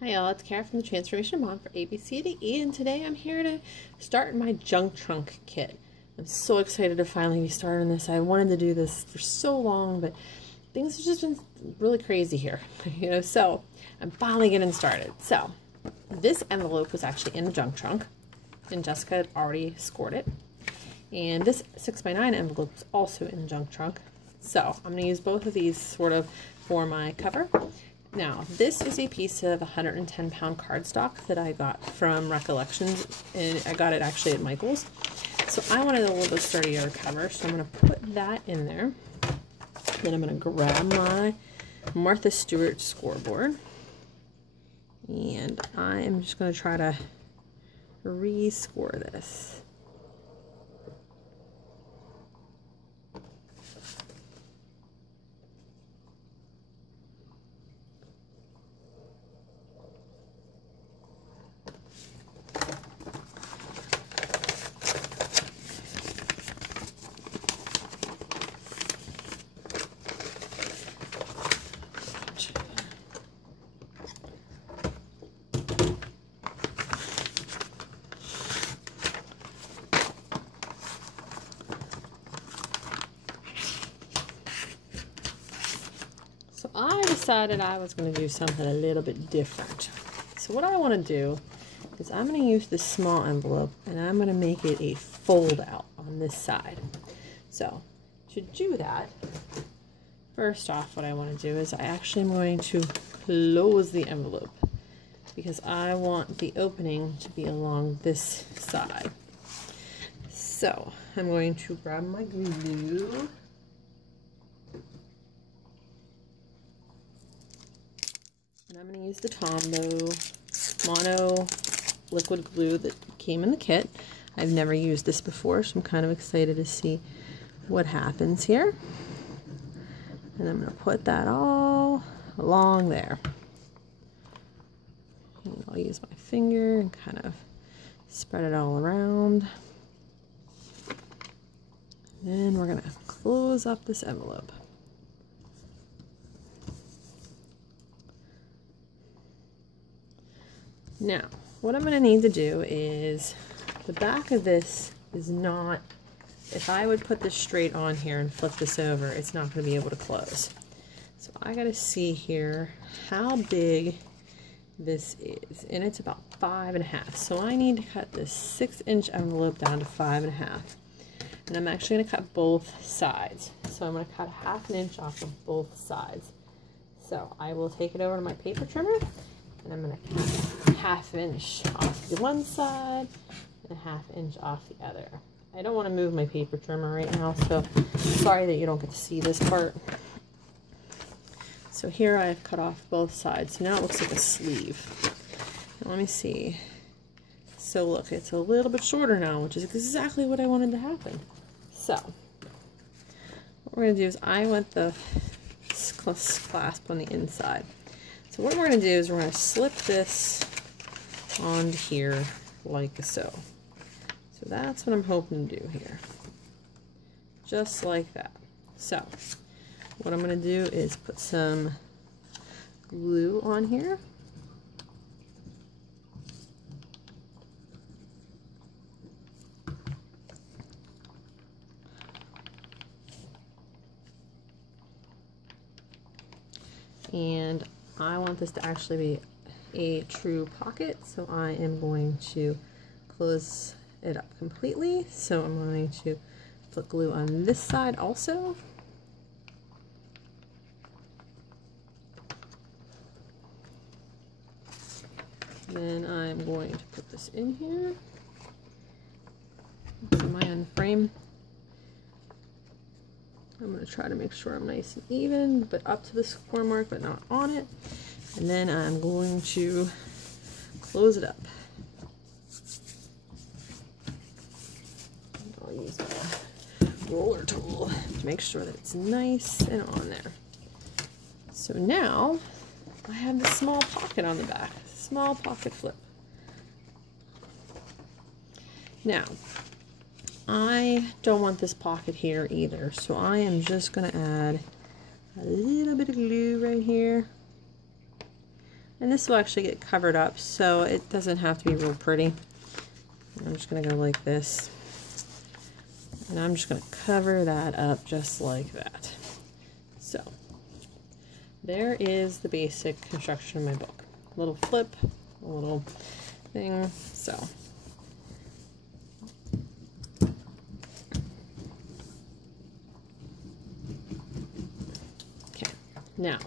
Hi y'all, it's Kara from the Transformation Mom for ABCDE, and today I'm here to start my junk trunk kit. I'm so excited to finally be starting this. I wanted to do this for so long, but things have just been really crazy here, so I'm finally getting started. So this envelope was actually in the junk trunk, and Jessica had already scored it. And this 6x9 envelope is also in the junk trunk. So I'm going to use both of these sort of for my cover. Now, this is a piece of 110-pound cardstock that I got from Recollections, and I got it actually at Michael's. So I wanted a little bit sturdier cover, so I'm going to put that in there. Then I'm going to grab my Martha Stewart scoreboard, and I am just going to try to re-score this. So I decided I was going to do something a little bit different. So what I want to do is I'm going to use this small envelope and I'm going to make it a fold out on this side. So to do that, first off, what I want to do is I actually am going to close the envelope because I want the opening to be along this side. So I'm going to grab my glue. And I'm going to use the Tombow mono liquid glue that came in the kit. I've never used this before, so I'm kind of excited to see what happens here. And I'm going to put that all along there. And I'll use my finger and kind of spread it all around. And then we're going to close up this envelope. Now, what I'm going to need to do is, the back of this is not, if I would put this straight on here and flip this over, it's not going to be able to close. So I got to see here how big this is, and it's about 5.5. So I need to cut this 6-inch envelope down to 5.5. And I'm actually going to cut both sides. So I'm going to cut 1/2 inch off of both sides. So I will take it over to my paper trimmer, and I'm going to cut 1/2 inch off the one side and 1/2 inch off the other. I don't want to move my paper trimmer right now, so sorry that you don't get to see this part. So here I've cut off both sides. Now it looks like a sleeve. Now let me see. So look, it's a little bit shorter now, which is exactly what I wanted to happen. So what we're going to do is I want the clasp on the inside. So what we're going to do is we're going to slip this onto here like so. So that's what I'm hoping to do here. Just like that. So what I'm going to do is put some glue on here. And I want this to actually be a true pocket, so I am going to close it up completely. So I'm going to put glue on this side also. Then I'm going to put this in here. It's in my end frame. I'm going to try to make sure I'm nice and even, but up to the score mark, but not on it. And then I'm going to close it up. I'll use my roller tool to make sure that it's nice and on there. So now I have this small pocket on the back, small pocket flip. Now, I don't want this pocket here either, so I am just going to add a little bit of glue right here And this will actually get covered up, so it doesn't have to be real pretty. I'm just going to go like this. And I'm just going to cover that up just like that. So, there is the basic construction of my book. A little flip, a little thing, so. Okay, now,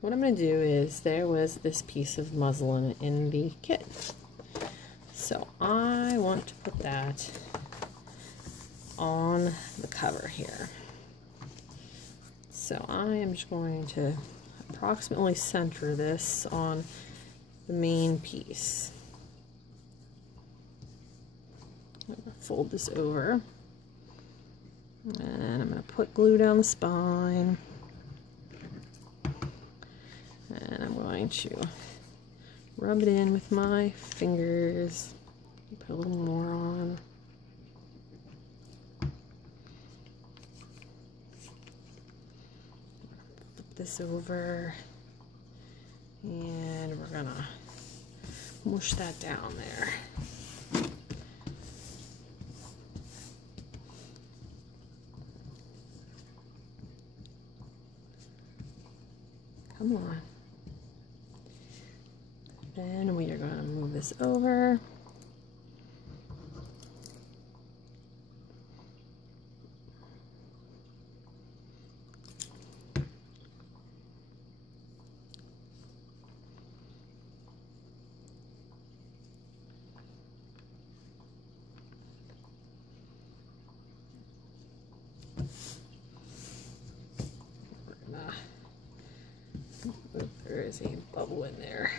what I'm going to do is, there was this piece of muslin in the kit. So I want to put that on the cover here. So I am just going to approximately center this on the main piece. I'm going to fold this over, and I'm going to put glue down the spine, and I'm going to rub it in with my fingers. Put a little more on. Flip this over, and we're gonna mush that down there. Come on. Then we are going to move this over. There is a bubble in there.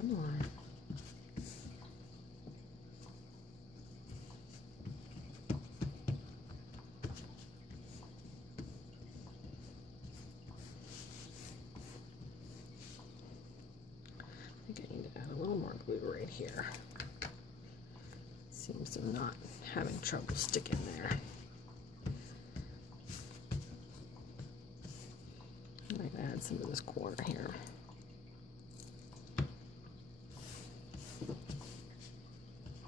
Come on. I think I need to add a little more glue right here. Seems to not having trouble sticking there. I might add some of this corner here.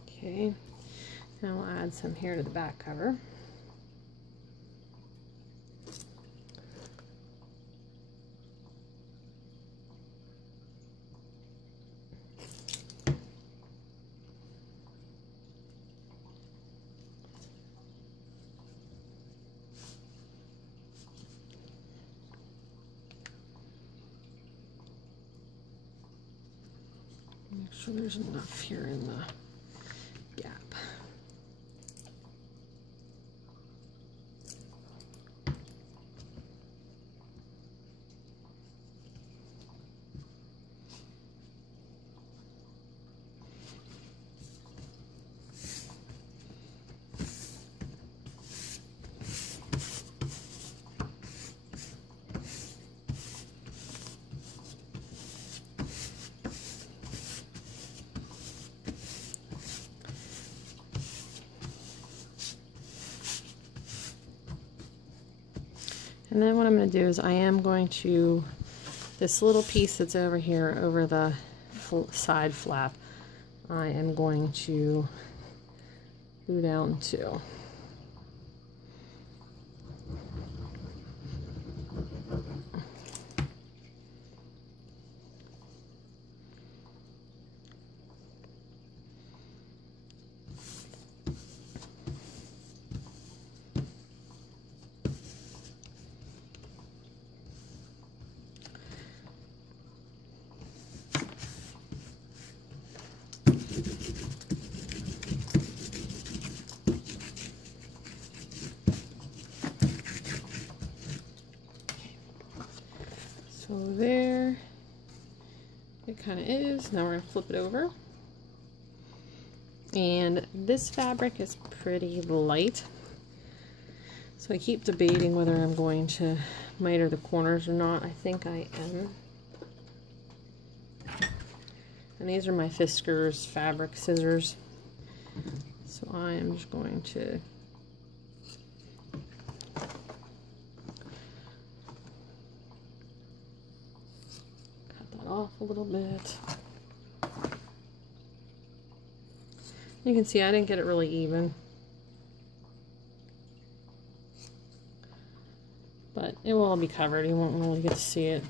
Okay, now I'll add some here to the back cover. Make sure there's enough here in the gap. And then what I'm going to do is I am going to, this little piece that's over here, over the side flap, I am going to glue down too. So there it kind of is. Now we're going to flip it over. And this fabric is pretty light. So I keep debating whether I'm going to miter the corners or not. I think I am. And these are my Fiskars fabric scissors. So I am just going to off a little bit. You can see I didn't get it really even, but it will all be covered. You won't really get to see it.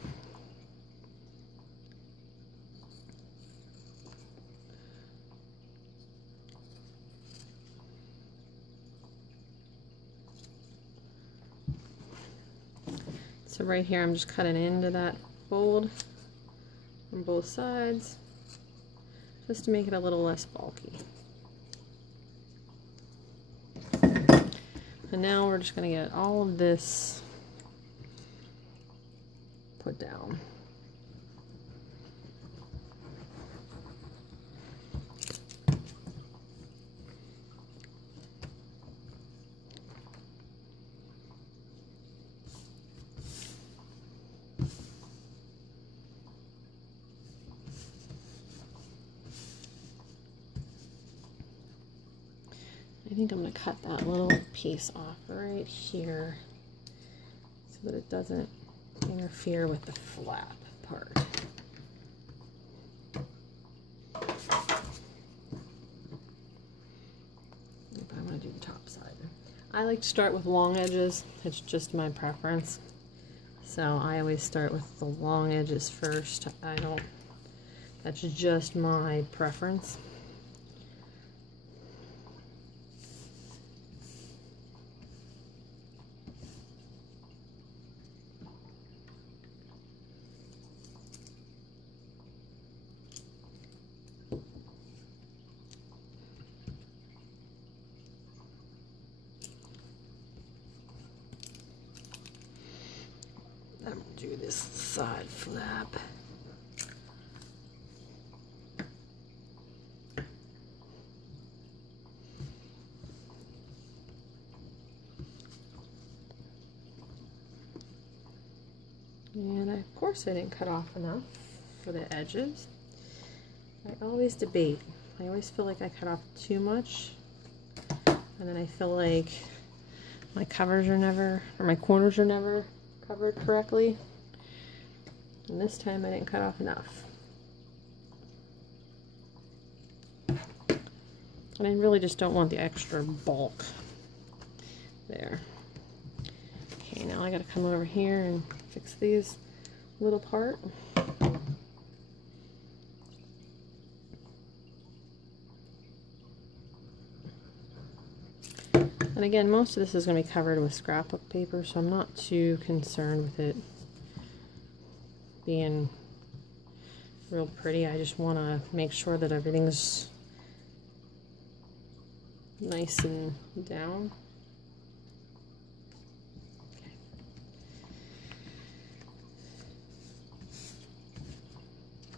So right here, I'm just cutting into that fold on both sides, just to make it a little less bulky. And now we're just going to get all of this put down. I think I'm going to cut that little piece off right here so that it doesn't interfere with the flap part. I'm going to do the top side. I like to start with long edges. It's just my preference. So I always start with the long edges first. That's just my preference. I'm going to do this side flap. And of course I didn't cut off enough for the edges. I always debate. I always feel like I cut off too much, and then I feel like my covers are never, or my corners are never covered correctly. And this time I didn't cut off enough. And I really just don't want the extra bulk there. Okay, now I gotta come over here and fix these little part. And again, most of this is going to be covered with scrapbook paper, so I'm not too concerned with it being real pretty. I just want to make sure that everything's nice and down.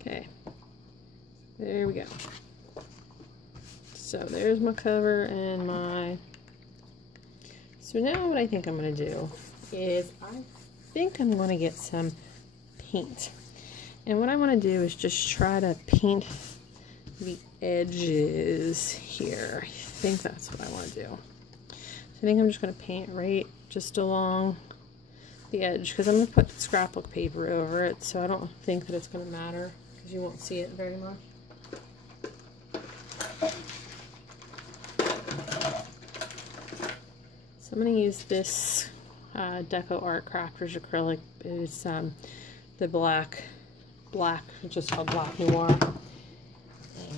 Okay, there we go. So there's my cover and my... So now what I think I'm going to do is I think I'm going to get some paint. And what I want to do is just try to paint the edges here. I think that's what I want to do. So I think I'm just going to paint right just along the edge, because I'm going to put scrapbook paper over it, so I don't think that it's going to matter, because you won't see it very much. So I'm going to use this Deco Art Crafters acrylic. It's the black, it's just called Black Noir. And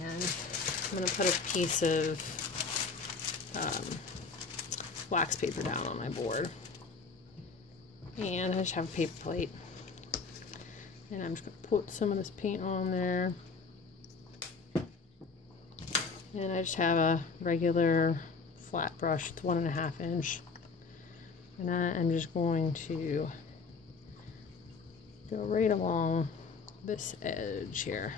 I'm going to put a piece of wax paper down on my board. And I just have a paper plate. And I'm just going to put some of this paint on there. And I just have a regular flat brush. It's 1.5 inch. And I'm just going to go right along this edge here.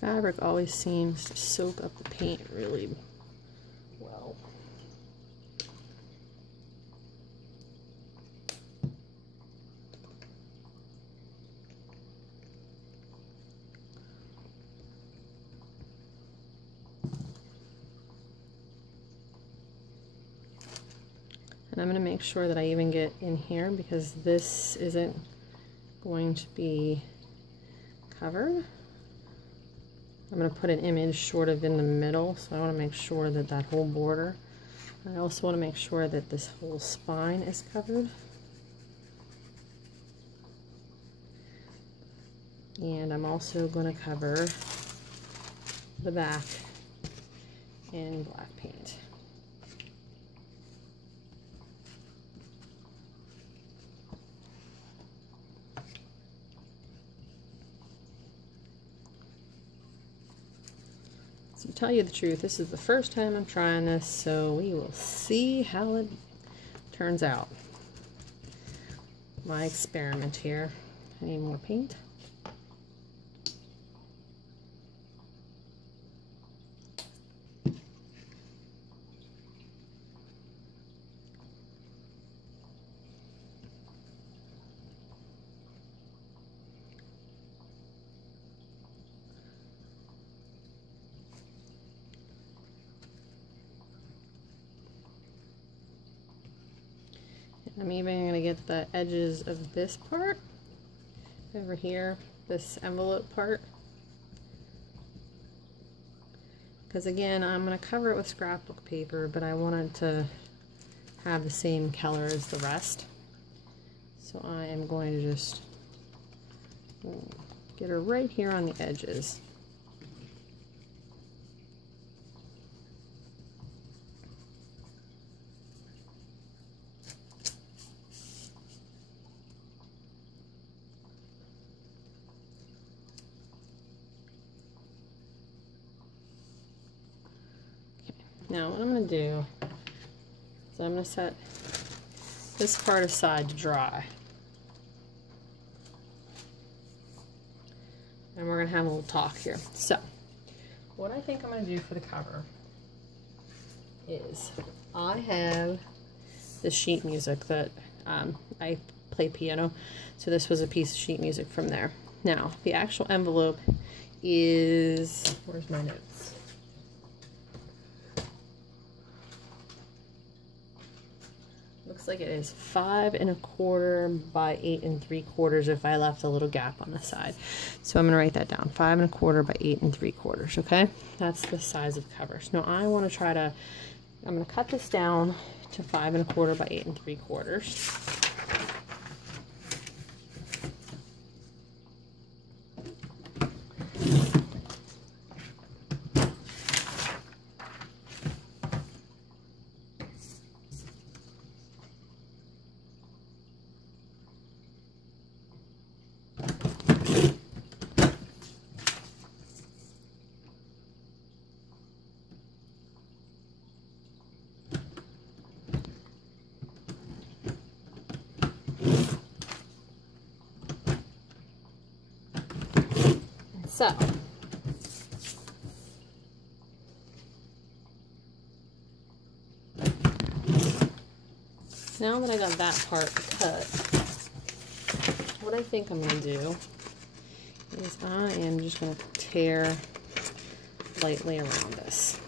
Fabric always seems to soak up the paint really well. And I'm going to make sure that I even get in here because this isn't going to be covered. I'm going to put an image sort of in the middle, so I want to make sure that that whole border. I also want to make sure that this whole spine is covered. And I'm also going to cover the back in black paint. So to tell you the truth, this is the first time I'm trying this, so we will see how it turns out. My experiment here. I need more paint. I'm even going to get the edges of this part over here, this envelope part, because again I'm going to cover it with scrapbook paper, but I wanted to have the same color as the rest, so I am going to just get her right here on the edges. Now what I'm going to do is I'm going to set this part aside to dry. And we're going to have a little talk here. So, what I think I'm going to do for the cover is I have this sheet music that I play piano. So this was a piece of sheet music from there. Now, the actual envelope is, where's my notes? Looks like it is 5 1/4 by 8 3/4 if I left a little gap on the side. So I'm going to write that down. 5 1/4 by 8 3/4. Okay, that's the size of covers. Now I want to try to, I'm going to cut this down to 5 1/4 by 8 3/4. So, now that I got that part cut, what I think I'm going to do is I am just going to tear lightly around this.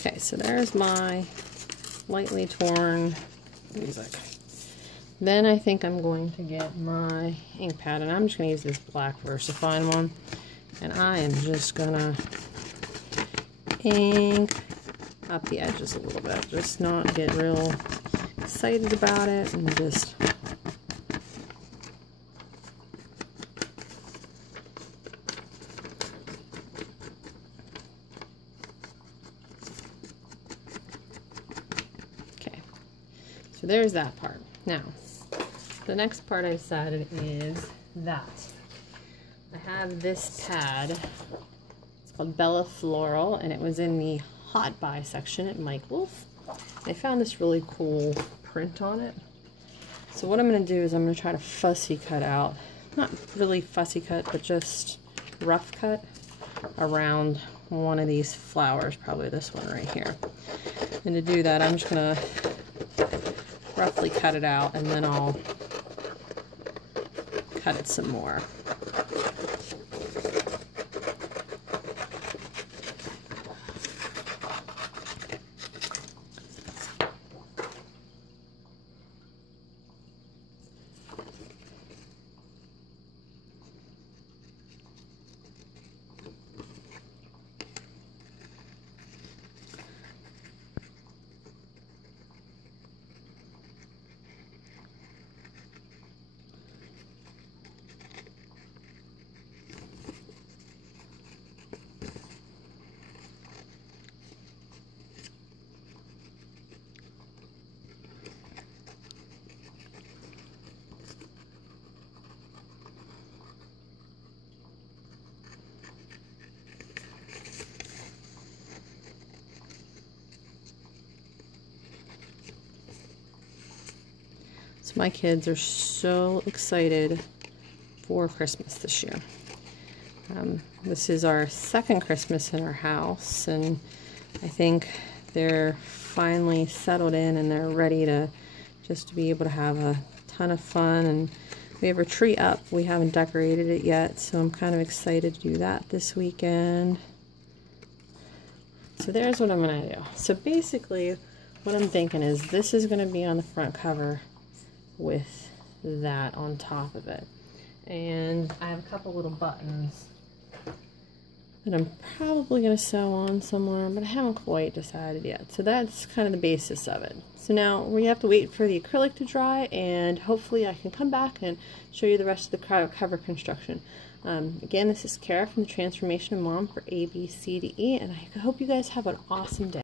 Okay, so there's my lightly torn music. Then I think I'm going to get my ink pad, and I'm just going to use this black VersaFine one, and I am just going to ink up the edges a little bit, just not get real excited about it, and just there's that part. Now, the next part I decided is that. I have this pad. It's called Bella Floral, and it was in the Hot Buy section at Michael's. I found this really cool print on it. So what I'm going to do is I'm going to try to fussy cut out, not really fussy cut, but just rough cut around one of these flowers, probably this one right here. And to do that, I'm just going to roughly cut it out, and then I'll cut it some more. So my kids are so excited for Christmas this year. This is our second Christmas in our house, and I think they're finally settled in and they're ready to just be able to have a ton of fun. And we have our tree up. We haven't decorated it yet, so I'm kind of excited to do that this weekend. So there's what I'm going to do. So basically what I'm thinking is this is going to be on the front cover with that on top of it. And I have a couple little buttons that I'm probably going to sew on somewhere, but I haven't quite decided yet. So that's kind of the basis of it. So now we have to wait for the acrylic to dry, and hopefully I can come back and show you the rest of the cover construction. Again, this is Kara from the Transformation of Mom for ABCDE, and I hope you guys have an awesome day.